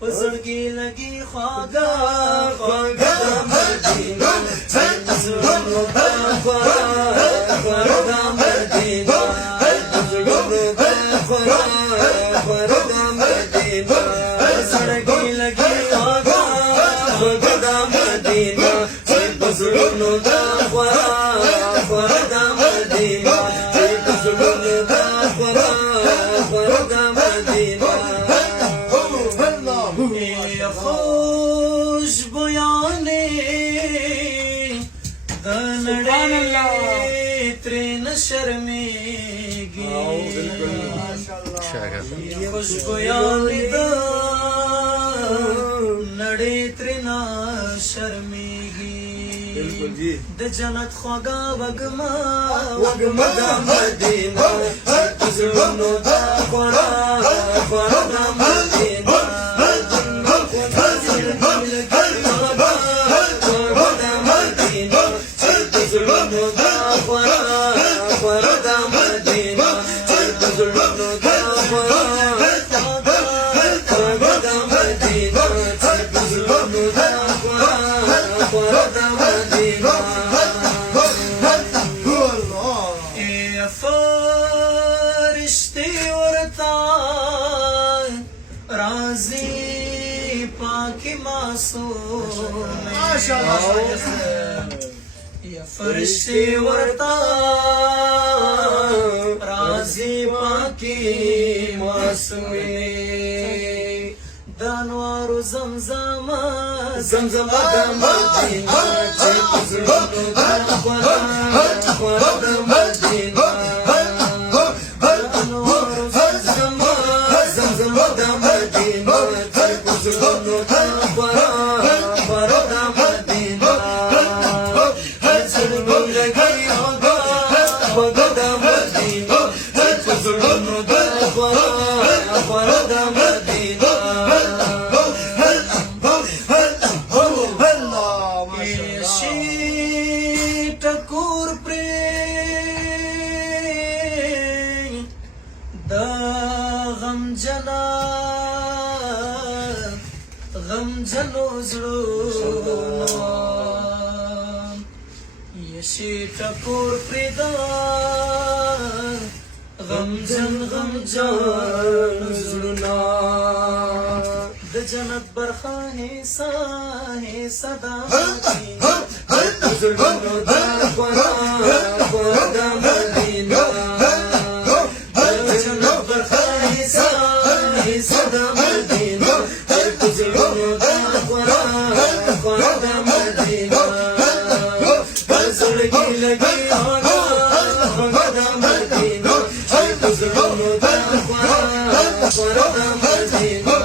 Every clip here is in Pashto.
پزړګي لګي خواږه خواږه مدینه زړونو ته خواږه مدینه زړونو ته خواږه مدینه پزړګي لګي خواږه خواږه مدینه زړونو ته خواږه مدینه زړونو ته خواږه مدینه خوش بیانے دنڑے ترین شرمیگی خوش بیانے دنڑے ترین شرمیگی د جنت خواگا وگما وگما دا مدینہ زرونو دا خورا خورا دا مدینہ فرشتے ورتا راضی پاکی معصوم یا فرشتے ورتا راضی پاکی معصوم دانوار زمزم زمزم دا مدینہ چیت زرونو دا خورا دا مدینہ دانوار زمزم زمزم دا مدینہ چیت زرونو دا خورا دا مدینہ زرونو لگی خواگا دا مدینہ چیت زرونو دا خورا دا مدینہ ټکور پرې د غمجنو زړونو یشي ټکور پرې د غمجنو زړونو د جنت برخه حصہ دا زړونو دا خواږه مدینه د جنت برخه حصہ دا مدینه زړونو دا خواږه مدینه زړګي لګي خواږه مدینه زړونو دا خواږه مدینه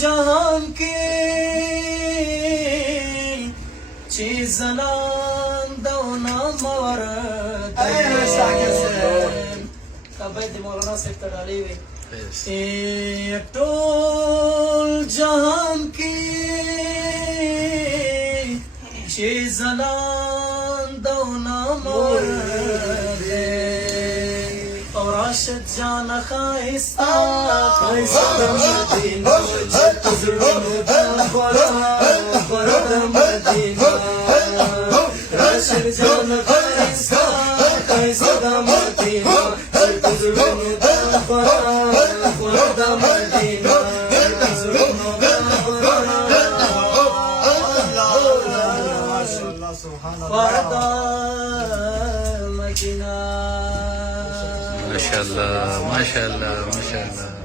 جہان کے چیزلان دونا مورد قبائد مولانا صاحب تڑالی ہوئی ٹول جہان کی چیزلان دونا مورد اور عاشق جان خائستہ مدینہ چیت زرونو دا خورا مدینہ عاشق جان خائستہ مدینہ چیت زرونو دا خورا مدینہ زرونو دا خورا مدینہ ما شاء الله ما شاء الله ما شاء الله